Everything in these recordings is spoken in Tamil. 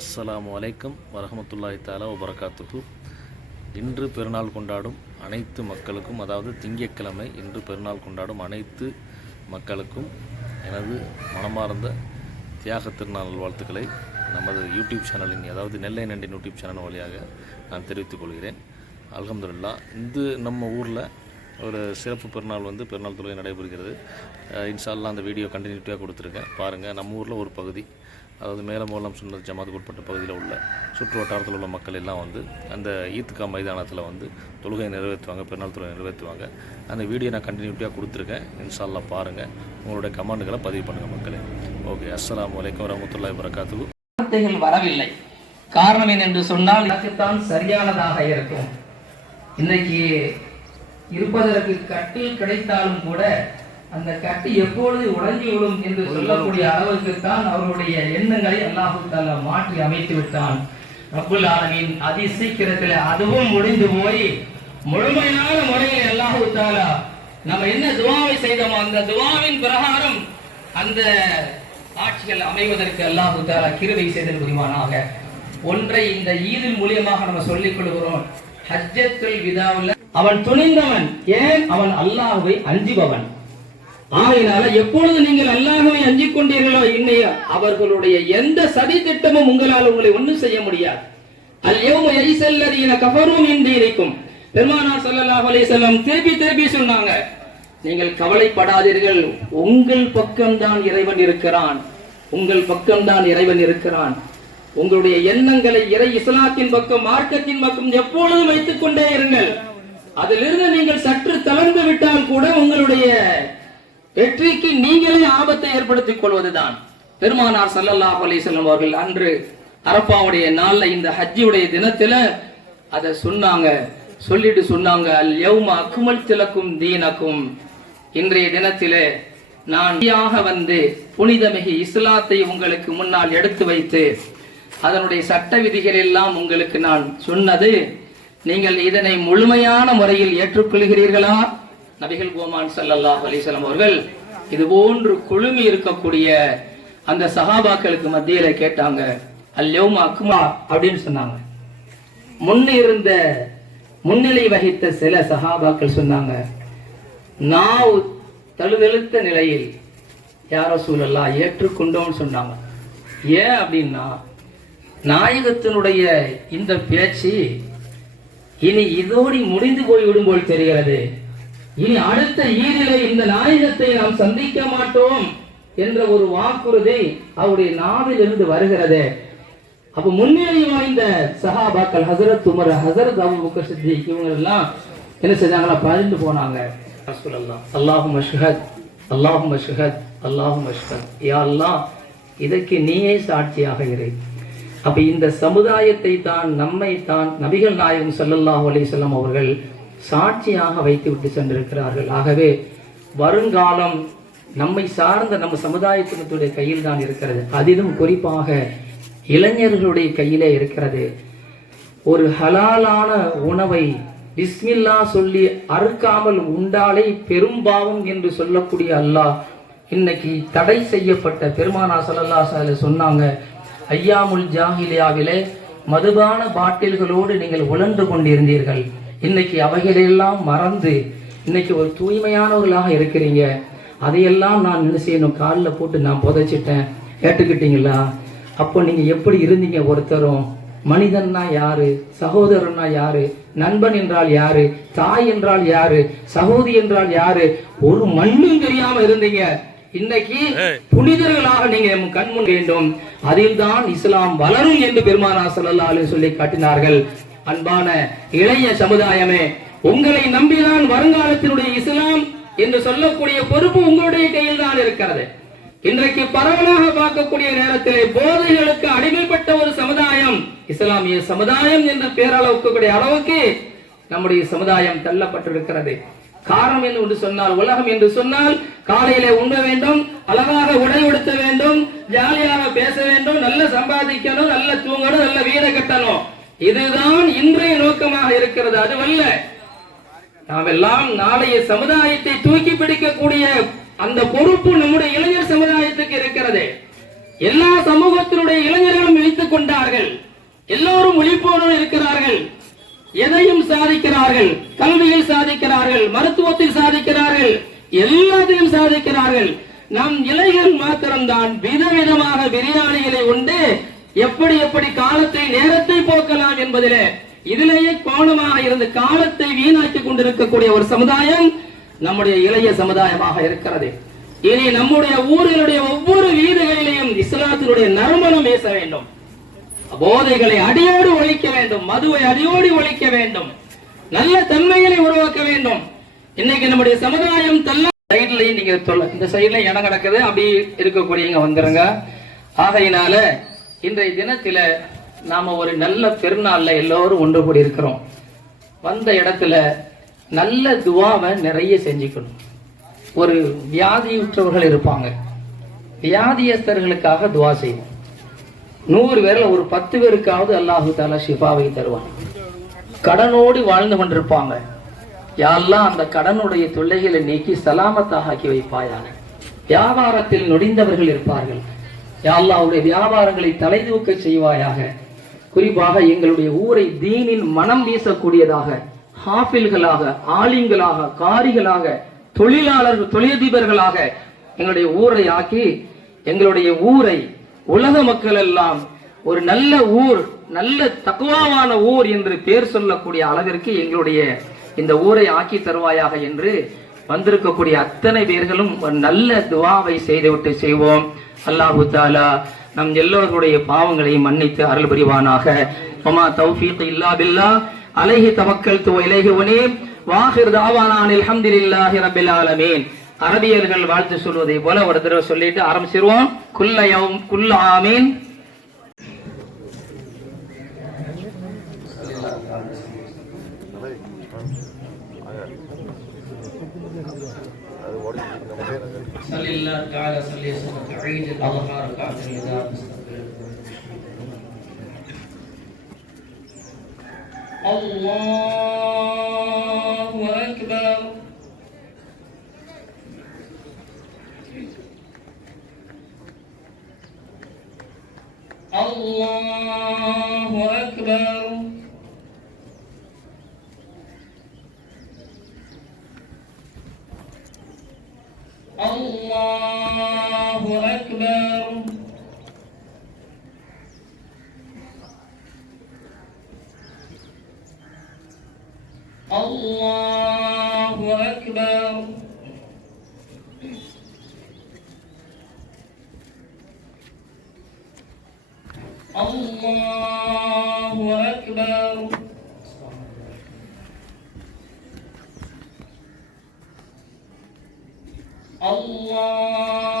அஸ்ஸலாமு வலைக்கம் வரமத்துல்லாஹி தாலா வபரகாத்துஹு. இன்று பெருநாள் கொண்டாடும் அனைத்து மக்களுக்கும் அதாவது திங்கட்கிழமை இன்று பெருநாள் கொண்டாடும் அனைத்து மக்களுக்கும் எனது மனமார்ந்த தியாக திருநாள் வாழ்த்துக்களை நமது யூடியூப் சேனலின் அதாவது நெல்லை நண்டின் யூடியூப் சேனல் வழியாக நான் தெரிவித்துக் கொள்கிறேன். அலகம்துல்லா இந்த நம்ம ஊரில் ஒரு சிறப்பு பெருநாள் வந்து பெருநாள் தொழுகை நடைபெறுகிறது. இன்ஷால்லாம் அந்த வீடியோ கண்டினியூட்டியாக கொடுத்துருக்கேன். பாருங்கள் நம்ம ஊரில் ஒரு பகுதி அதாவது மேலமோலம் சுந்தர் ஜமாத்துக்கு உட்பட்ட பகுதியில் உள்ள சுற்று வட்டாரத்தில் உள்ள மக்கள் எல்லாம் வந்து அந்த ஈத்துக்கா மைதானத்தில் வந்து தொழுகை நிறைவேற்றுவாங்க பெருநாள் தொழுகை நிறைவேற்றுவாங்க. அந்த வீடியோ நான் கண்டினியூட்டியாக கொடுத்துருக்கேன். இன்ஷா பாருங்கள் உங்களுடைய கமாண்டுகளை பதிவு பண்ணுங்கள் மக்களே. ஓகே அஸ்லாம் வலைக்கம் வரமத்துல்லா வரகாத்து வார்த்தைகள் வரவில்லை. காரணம் என்னென்று சொன்னால் எனக்குத்தான் சரியானதாக இருக்கும். இன்னைக்கு இருப்பதற்கு கட்டில் கிடைத்தாலும் கூட அந்த கட்டி எப்பொழுது உடைஞ்சு விடும் என்று சொல்லக்கூடிய அளவுக்கு தான் அவருடைய எண்ணங்களை அல்லாஹு தாலா மாற்றி அமைத்து விட்டான். ரப்புல் ஆலமீன் அதி சீக்கிரத்தில் அதுவும் முடிந்து போய் முழுமையான முறையில் அல்லாஹு தாலா நம்ம என்ன துவாவை செய்தோமோ அந்த துவாவின் பிரகாரம் அந்த ஆட்சிகள் அமைவதற்கு அல்லாஹு தாலா கிருபை செய்தல் புரிவானாக. ஒன்றை இந்த ஈதின் மூலியமாக நம்ம சொல்லிக் கொள்கிறோம் ஹஜ்ஜத்துல் விதாவுல அவன் துணிந்தவன் ஏன் அவன் அல்லாஹ்வை அஞ்சுபவன்? ஆகையினால எப்பொழுது நீங்கள் அல்லாஹ்வை அஞ்சிக் கொண்டீர்களோ இன்னையோ அவர்களுடைய எந்த சதி திட்டமும் உங்களால் உங்களை ஒன்றும் செய்ய முடியாது. அல் யௌம யைசல்லதீன கஃபரூ மின் தீனிக்கும். பெருமானார் ஸல்லல்லாஹு திருப்பி திருப்பி சொன்னாங்க நீங்கள் கவலைப்படாதீர்கள் உங்கள் பக்கம்தான் இறைவன் இருக்கிறான். உங்கள் பக்கம்தான் இறைவன் இருக்கிறான். உங்களுடைய எண்ணங்களை இறை இஸ்லாத்தின் பக்கம் மார்க்கத்தின் பக்கம் எப்பொழுதும் வைத்துக் கொண்டே இருங்கள். அதிலிருந்து நீங்கள் சற்று தளர்ந்து விட்டால் கூட உங்களுடைய வெற்றிக்கு நீங்களே ஆபத்தை ஏற்படுத்திக் கொள்வதுதான். பெருமானார் ஸல்லல்லாஹு அலி செல்லம் அவர்கள் அன்று அரப்பாவுடைய நாள்ல இந்த ஹஜ்ஜியுடைய தினத்துல அதை சொன்னாங்க. சொல்லிட்டு சொன்னாங்க அல் யௌம அக்குமல் திலக்கும் தீனக்கும். இன்றைய தினத்திலே நான் வந்து புனிதமிகு இஸ்லாத்தை உங்களுக்கு முன்னால் எடுத்து வைத்து அதனுடைய சட்ட விதிகள் எல்லாம் உங்களுக்கு நான் சொன்னது. நீங்கள் இதனை முழுமையான முறையில் ஏற்றுக்கொள்கிறீர்களா? நபிகள் கோமான் சல்லல்லா அலிசலம் அவர்கள் இது போன்று குழுமி இருக்கக்கூடிய அந்த சகாபாக்களுக்கு மத்தியில கேட்டாங்க அல்யோமா அக்குமா அப்படின்னு சொன்னாங்க. முன்ன இருந்த முன்னிலை வகித்த சில சகாபாக்கள் சொன்னாங்க நாவ் தழுதெழுத்த நிலையில் யாரோ சூழல்லாம் ஏற்றுக்கொண்டோம்னு சொன்னாங்க. ஏன் அப்படின்னா நாயகத்தினுடைய இந்த பேச்சு இனி இதோடி முடிந்து போய்விடும் போல் தெரிகிறது. இனி அடுத்த ஈரிலே இந்த நாயகத்தை நாம் சந்திக்க மாட்டோம் என்ற ஒரு வாக்குறுதி அவருடைய நாவில் இருந்து வருகிறது. அப்ப முன்னிலை வாய்ந்த சஹாபாக்கள் ஹசரத் உமர் ஹசரத் அபு பக்கர் சித்திக் இவங்க எல்லாம் என்ன செஞ்சாங்களா பறந்து போனாங்க. அல்லாஹு மஷ்ஹத் அல்லாஹு மஷ்ஹத் அல்லாஹு மஷ்ஹத் யா அல்லாஹ் இதற்கு நீயே சாட்சியாக இரு. அப்ப இந்த சமுதாயத்தை தான் நம்மை தான் நபிகள் நாயகம் ஸல்லல்லாஹு அலிசல்லாம் அவர்கள் சாட்சியாக வைத்து விட்டு சென்றிருக்கிறார்கள். ஆகவே வருங்காலம் நம்மை சார்ந்த நம்ம சமுதாயத்தினத்துடைய கையில் தான் இருக்கிறது. அதிலும் குறிப்பாக இளைஞர்களுடைய கையிலே இருக்கிறது. ஒரு ஹலாலான உணவை பிஸ்மில்லா சொல்லி அறுக்காமல் உண்டாலே பெரும்பாவம் என்று சொல்லக்கூடிய அல்லாஹ் இன்னைக்கு தடை செய்யப்பட்ட பெருமானா சல்லல்லா அலைஹி சொன்னாங்க ஐயாமுல் ஜாஹிலியாவிலே மதுபான பாட்டில்களோடு நீங்கள் உழன்று கொண்டிருந்தீர்கள். இன்னைக்கு அவைகளெல்லாம் மறந்து இன்னைக்கு ஒரு தூய்மையானவர்களாக இருக்கிறீங்க. அதையெல்லாம் நான் என்ன செய்யணும்? காலில் போட்டு நான் புதைச்சிட்டேன். கேட்டுக்கிட்டீங்களா? அப்போ நீங்க எப்படி இருந்தீங்க ஒருத்தரும்? மனிதன்னா யாரு? சகோதரன்னா யாரு? நண்பன் என்றால் யாரு? தாய் என்றால் யாரு? சகோதரி என்றால் யாரு? ஒரு மண்ணும் தெரியாம இருந்தீங்க. இன்னைக்கு புனிதர்களாக நீங்க கண்முன் வேண்டும். அதில் தான் இஸ்லாம் வளரும் என்று பெருமானா அலைஹி சொல்லி காட்டினார்கள். அன்பான இளைய சமுதாயமே உங்களை நம்பிதான் வருங்காலத்தினுடைய இஸ்லாம் என்று சொல்லக்கூடிய பொறுப்பு உங்களுடைய கையில் தான் இருக்கிறது. இன்றைக்கு பரவலாக பார்க்கக்கூடிய நேரத்திலே போதைகளுக்கு அடிமைப்பட்ட ஒரு சமுதாயம் இஸ்லாமிய சமுதாயம் என்ற பேரளவுக்கு கூடிய அளவுக்கு நம்முடைய சமுதாயம் தள்ளப்பட்டிருக்கிறது. காரணம் என்று ஒன்று சொன்னால் உலகம் என்று சொன்னால் காலையிலே உண்ண வேண்டும் அழகாக உடை உடுத்த வேண்டும் ஜாலியாக பேச வேண்டும் நல்ல சம்பாதிக்கணும் நல்ல தூங்கணும் நல்ல வீட கட்டணும். இதுதான் இன்றைய நோக்கமாக இருக்கிறது. அதுவல்ல நாம் எல்லாம் நாளைய சமுதாயத்தை தூக்கி பிடிக்கக்கூடிய அந்த பொறுப்பு நம்முடைய இளைஞர் சமுதாயத்துக்கு இருக்கிறது. எல்லா சமூகத்தினுடைய இளைஞர்களும் விழித்துக் கொண்டார்கள். எல்லோரும் விழிப்போடு இருக்கிறார்கள். எதையும் சாதிக்கிறார்கள். கல்வியில் சாதிக்கிறார்கள். மருத்துவத்தில் சாதிக்கிறார்கள். எல்லாத்தையும் சாதிக்கிறார்கள். நம் இளைஞர் மாத்திரம்தான் விதவிதமாக பிரியாணிகளை உண்டு எப்படி எப்படி காலத்தை நேரத்தை போக்கலாம் என்பதிலே இதிலேயே கோணமாக இருந்து காலத்தை வீணாக்கி கொண்டிருக்கக்கூடிய ஒரு சமுதாயம் நம்முடைய இளைய சமுதாயமாக இருக்கிறது. இனி நம்முடைய ஊர்களுடைய ஒவ்வொரு வீடுகளிலேயும் இஸ்லாத்தினுடைய நறுமணம் வீச வேண்டும். போதைகளை அடியோடு ஒழிக்க வேண்டும் மதுவை அடியோடு ஒழிக்க வேண்டும் நல்ல தன்மைகளை உருவாக்க வேண்டும். இன்னைக்கு நம்முடைய சமுதாயம் தள்ள சைட்லயும் நீங்க சொல்ல இந்த சைடுல இடம் கிடக்குது அப்படி இருக்கக்கூடியவங்க வந்துருங்க. ஆகையினால இன்றைய தினத்தில் நாம் ஒரு நல்ல பெருநாளில் எல்லோரும் ஒன்று கூடி இருக்கிறோம் வந்த இடத்துல நல்ல துவாவை நிறைய செஞ்சுக்கணும். ஒரு வியாதியுற்றவர்கள் இருப்பாங்க. வியாதியஸ்தர்களுக்காக துவா செய்வோம் நூறு பேரில் ஒரு பத்து பேருக்காவது அல்லாஹு தாலா ஷிஃபாவை தருவான். கடனோடு வாழ்ந்து கொண்டிருப்பாங்க. யாரெல்லாம் அந்த கடனுடைய தொல்லைகளை நீக்கி சலாமத்தாக ஆக்கி வைப்பாயாக. வியாபாரத்தில் நொடிந்தவர்கள் இருப்பார்கள். யாரெல்லாம் அவருடைய வியாபாரங்களை தலை தூக்க செய்வாயாக. குறிப்பாக எங்களுடைய ஊரை தீனின் மனம் வீசக்கூடியதாக ஹாஃபில்களாக ஆலிம்களாக காரிகளாக தொழிலாளர்கள் தொழிலதிபர்களாக எங்களுடைய ஊரை ஆக்கி எங்களுடைய ஊரை உலக மக்கள் எல்லாம் ஒரு நல்ல ஊர் நல்ல தக்குவாவான ஊர் என்று பேர் சொல்லக்கூடிய அளவிற்கு எங்களுடைய இந்த ஊரை ஆக்கி தருவாயாக என்று வந்திருக்கக்கூடிய அத்தனை பேர்களும் ஒரு நல்ல துவாவை செய்துவிட்டு செய்வோம். அல்லாஹு தாலா நம் எல்லோருடைய பாவங்களையும் மன்னித்து அருள் புரிவானாக. ஒமா தௌஃபீக் இல்லா பில்லா. அலைஹி தமக்கல் து இலைஹி உனே வாஹிர் தாவானான் அல்ஹம்துலில்லாஹி ரபில் ஆலமீன். அரபியர்கள் வாழ்த்து சொல்வதை போல ஒரு தடவை சொல்லிட்டு ஆரம்பிச்சிருவோம். குல்ல குல்லாமீன் குல்ல ஆமீன். تعالى صلي صلاة عيد الأظهار الآخر إذا الله أكبر. الله أكبر. الله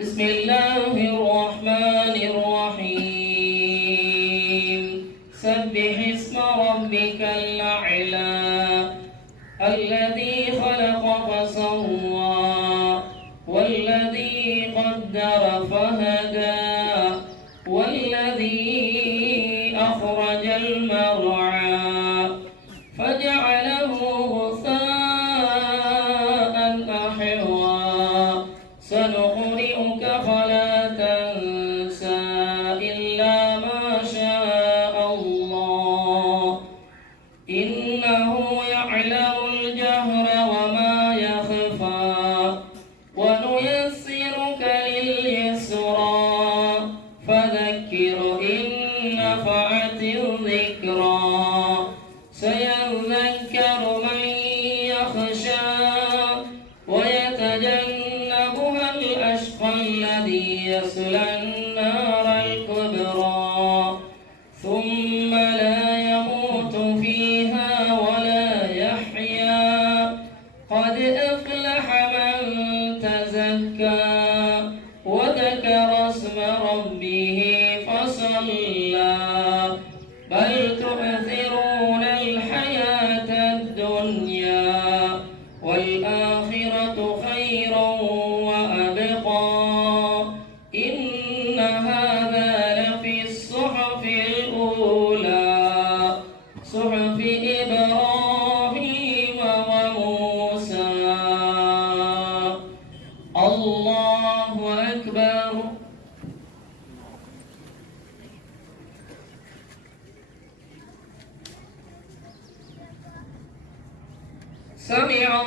بسم الله الرحمن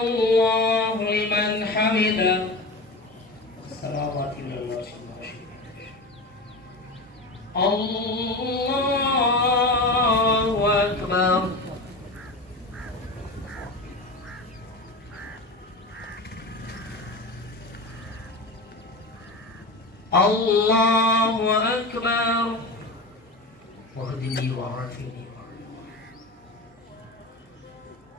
الله لمن حمده. الصلوات من الله. الله أكبر. الله أكبر. واهدني وعافني.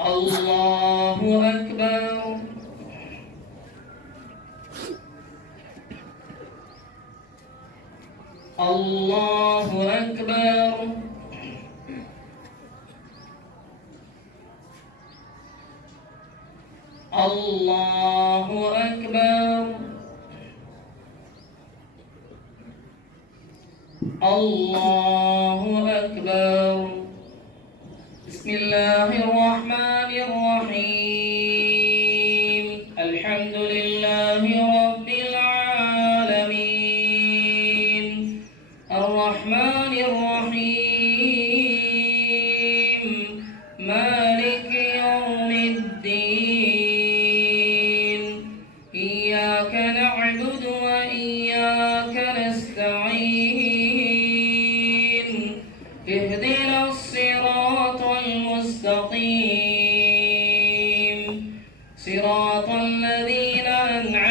Allah الله الرحمن الرحيم. العالمين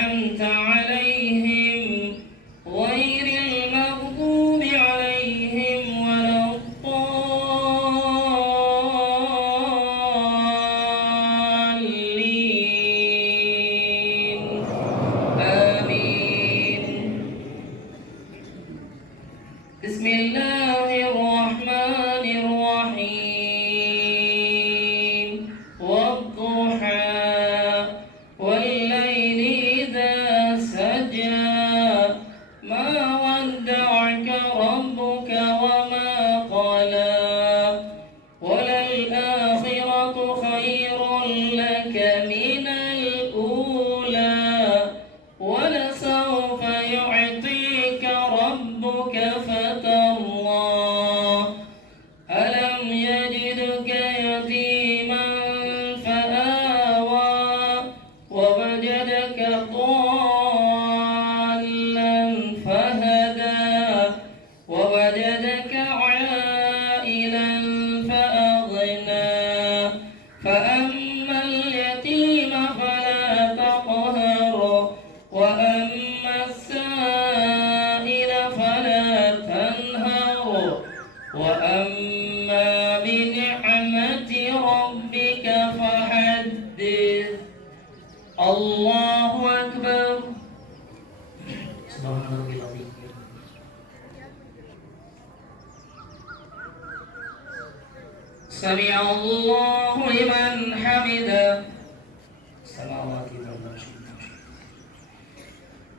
السماوات والأرض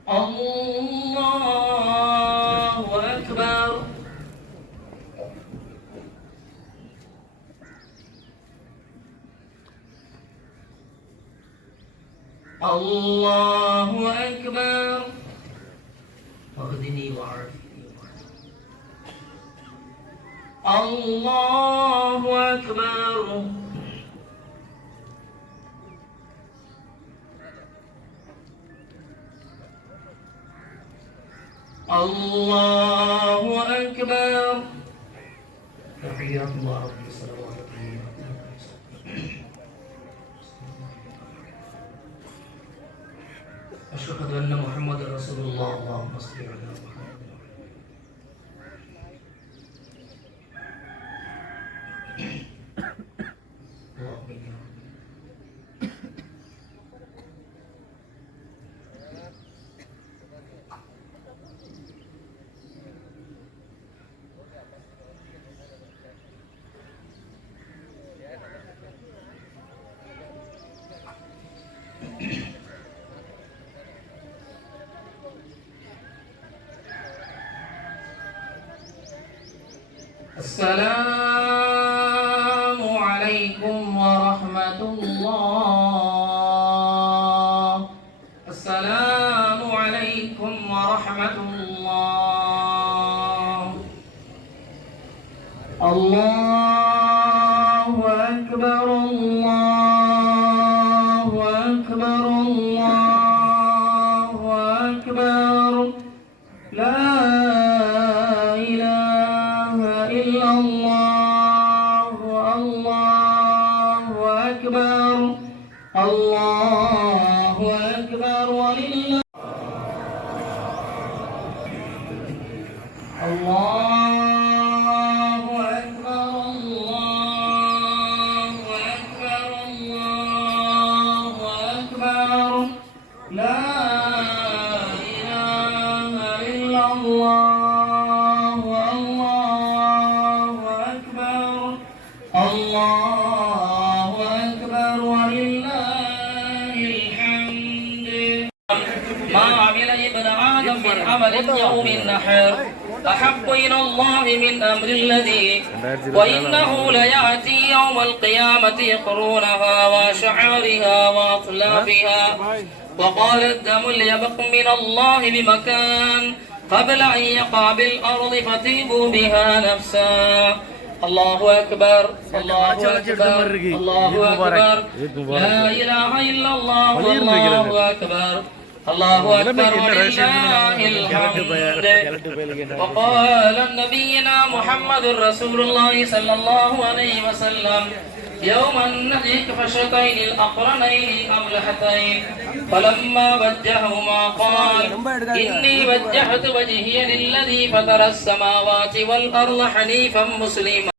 الله الله أكبر. تحيات الله رب الصلوات أشهد أن محمد رسول الله. اللهم صل على محمد. السلام الله أكبر الله أكبر ولله الحمد. ما عمل ابن آدم من عمل يوم النحر أحب إلى الله من أمر الذي وإنه ليأتي يوم القيامة قرونها وشعارها وأطلافها. وقال الدم ليبق من الله بمكان قبل أن يقع بالأرض فتيبوا بها نفسا. الله أكبر الله أكبر الله أكبر. لا إله إلا الله الله أكبر. الله أكبر ولله الحمد. وقال نبينا محمد رسول الله صلى الله عليه وسلم يوم النهي كفشتين الأقرنين أملحتين. فلما وجههما قال إني وجهت وجهي للذي فطر السماوات والأرض حنيفا مسلما.